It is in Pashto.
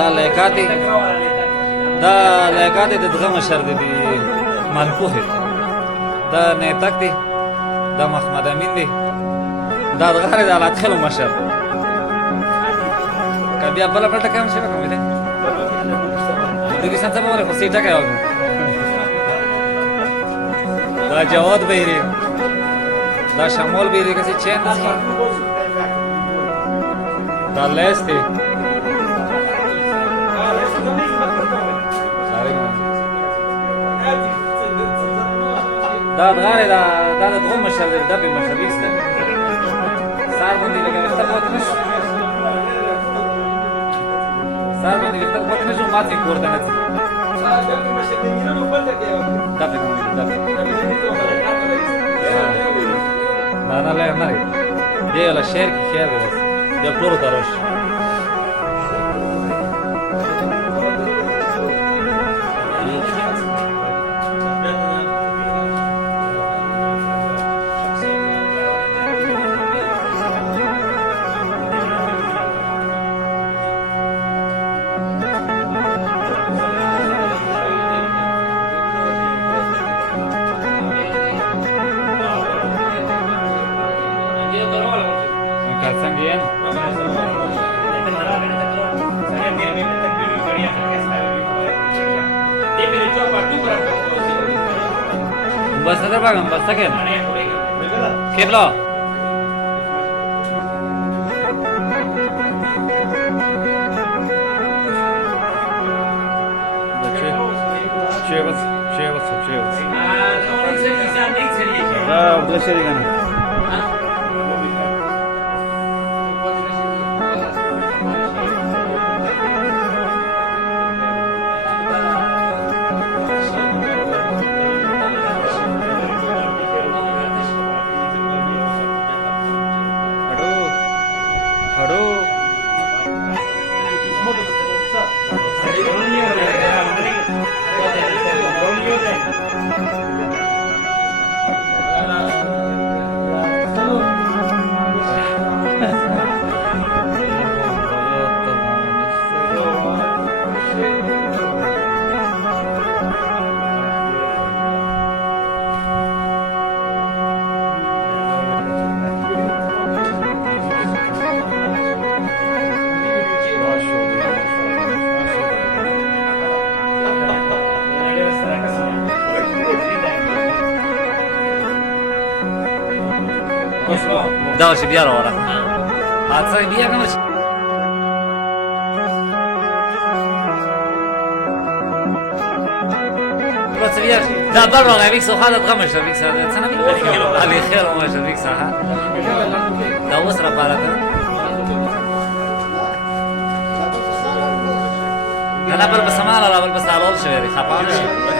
دا لایقاتې د دغه مشر دی د مالپوهې دا نیتک دی دا محمد امین دی دا دغه دی د الاتخیلو مشر که بیا بله بل ټکی هم شي به کوم دی نورستان څه به ولې خو سې ټکی وکړو دا جواد بیری دا شمال بیری کسی چین دا لیس دی دا دغه دا د دوه مشر دی دا به مشرویس دی سار باندې لکه ویښته پوت نه شو سار باندې ویښته پوت نه شو ماتې کور ته نه ځي دا به کوم دی دا نه لای نه دی ولا شهر کې خیر دی بیا پلورو ته راشي Basta te pagan, basta que. ¿Qué blo? Da, și bia la ora. Ați să bia că nu. Poți bia. Da, barba, la mix o hada drămăș, la mix. Ți-a nămit? Ali khel o măș, mix ha. Da, o să rapara ta. Ana bal basamala, la bal basalol شوی خپانه